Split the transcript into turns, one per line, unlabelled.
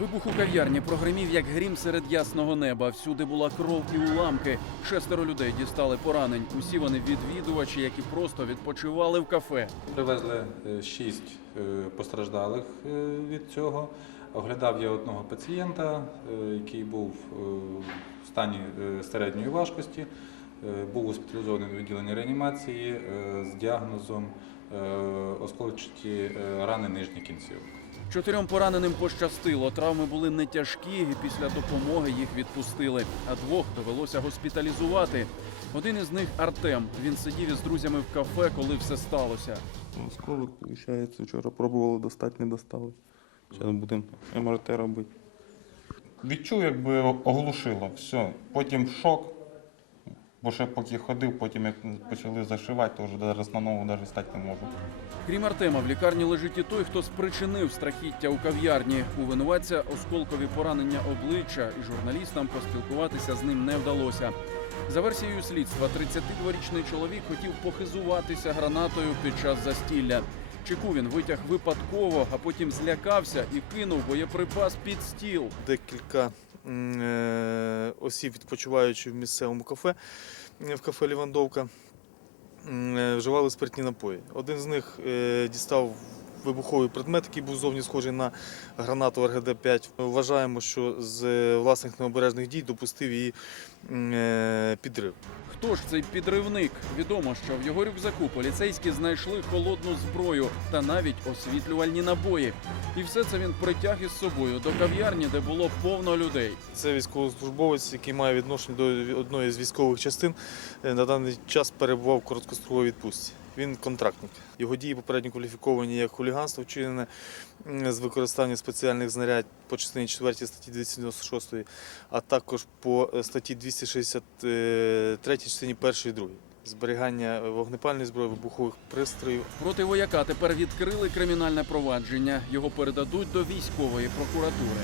Вибух у кав'ярні прогримів як грім серед ясного неба. Всюди була кров і уламки. Шестеро людей дістали поранень. Усі вони відвідувачі, які просто відпочивали в кафе.
Привезли е, шість е, постраждалих е, від цього. Оглядав я одного пацієнта, який був в стані середньої важкості, був госпіталізований до відділення реанімації з діагнозом осколчаті рани нижніх кінців.
Чотирьом пораненим пощастило. Травми були не тяжкі, і після допомоги їх відпустили. А двох довелося госпіталізувати. Один із них Артем. Він сидів із друзями в кафе, коли все сталося.
Осколок, виходить, вчора пробували достати, не достали. Зараз будемо МРТ робити. Відчув, якби оглушило. Все. Потім шок. Бо ще поки ходив, потім як почали зашивати, то вже зараз на ногу навіть стати не можу.
Крім Артема, в лікарні лежить і той, хто спричинив страхіття у кав'ярні. У винуватця осколкові поранення обличчя, і журналістам поспілкуватися з ним не вдалося. За версією слідства, 32-річний чоловік хотів похизуватися гранатою під час застілля. Чеку він витяг випадково, а потім злякався і кинув боєприпас під стіл.
декілька осіб, відпочиваючи в місцевому кафе, е, в кафе Лівандовка, е, вживали спиртні напої. Один з них е, дістав вибуховий предмет, який був зовні схожий на гранату РГД-5. Ми Вважаємо, що з власних необережних дій допустив її е, підрив.
Хто ж цей підривник? Відомо, що в його рюкзаку поліцейські знайшли холодну зброю та навіть освітлювальні набої. І все це він притяг із собою до кав'ярні, де було повно людей.
Це військовослужбовець, який має відношення до одної з військових частин. Е, На даний час перебував в короткостроковій відпустці. Він контрактник. Його дії попередньо кваліфіковані як хуліганство, вчинене з використанням спеціальних знарядь по частині 4 статті 296, а також по е, статті 263 частині 1 і 2. Зберігання вогнепальної зброї, вибухових пристроїв,
Проти вояка тепер відкрили кримінальне провадження. Його передадуть до військової прокуратури.